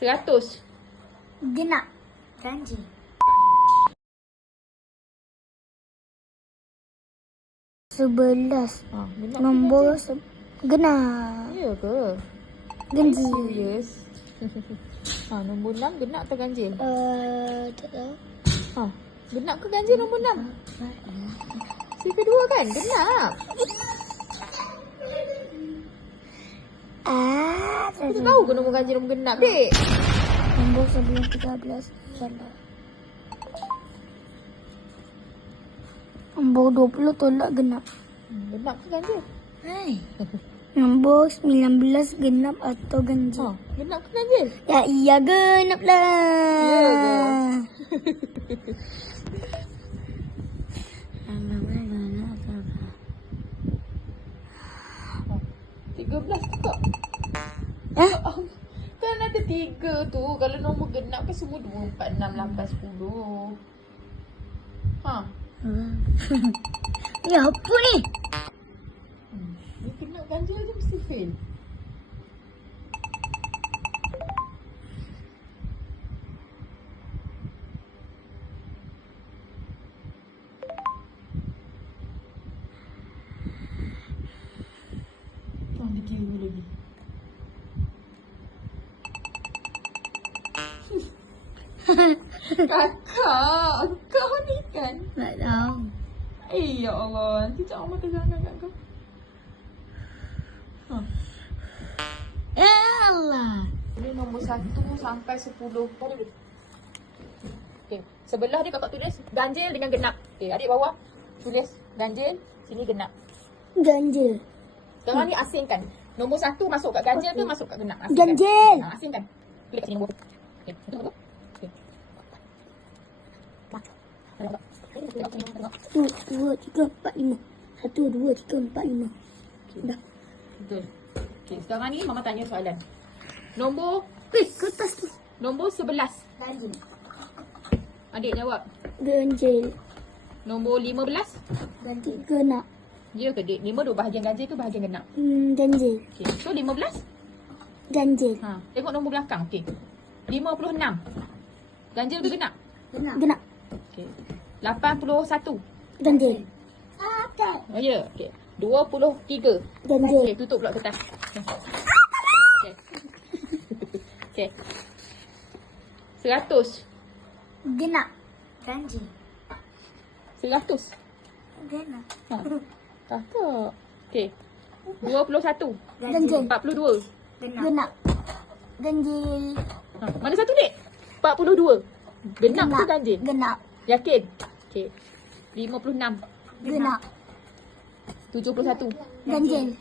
100. Genap. Ganjil. Sebelas. Genap ke Nombor ganjil? genap. Ya ke? Ganjil. Serius? Nombor 6 genap atau ganjil? Tak tahu. Genap ke ganjil nombor 6? Si kedua kan? Genap. Tak Kita tahu ke nombor ganjil nombor genap, dek? Nombor 11, 13. Salah. Nombor 20 tolak genap. Genap ke ganjil? Nombor 19 genap atau ganjil? Genap ke ganjil? Ya iya genap lah. Ya ke? Tiga belas tu tak? Kan ada 3 tu. Kalau nombor genap kan semua 2, 4, 6, 8, 10. Ya apa ni? Dia genap ganjil je mesti fail. Dia kira lagi. Kakak, kau ni kan? Tak tahu. Ya Allah, nanti cak mama tegangan kat kau. Allah. Ini nombor 1 sampai 10. Okey, sebelah dia kakak tulis ganjil dengan genap. Okey, adik bawah tulis ganjil, sini genap. Ganjil. Sekarang ni asingkan. Nombor 1 masuk kat ganjil ke masuk kat genap? Asingkan. Ganjil. Asingkan. Klik kat sini nombor. Okey, betul betul. Okey. 1, 2, 3, 4, 5. 1, 2, 3, 4, 5. Dah. Betul. Okey, sekarang ni mama tanya soalan. Nombor Kertas tu. nombor 11. Ganjil. Adik jawab. Ganjil. Nombor 15. Ganjil. Genap. Ya ke dik? 5 duk bahagian ganjil ke bahagian genap? Ganjil. Okey. So 15. Ganjil. Tengok nombor belakang. Okey. 56. Ganjil ke genap? Genap. Okey. 81. Ganjil. Oh ya. Okey. 23. Ganjil. Okey, tutup pula kertas. Okey. Okey. 100. Genap. Ganjil. 100. Genap. Kakak. Okey. 21. Ganjil. 42. Genap. Ganjil. Mana satu dek? 42. Genap ke ganjil? Genap. Yakin? Okey. 56. Genap. 71. Ganjil.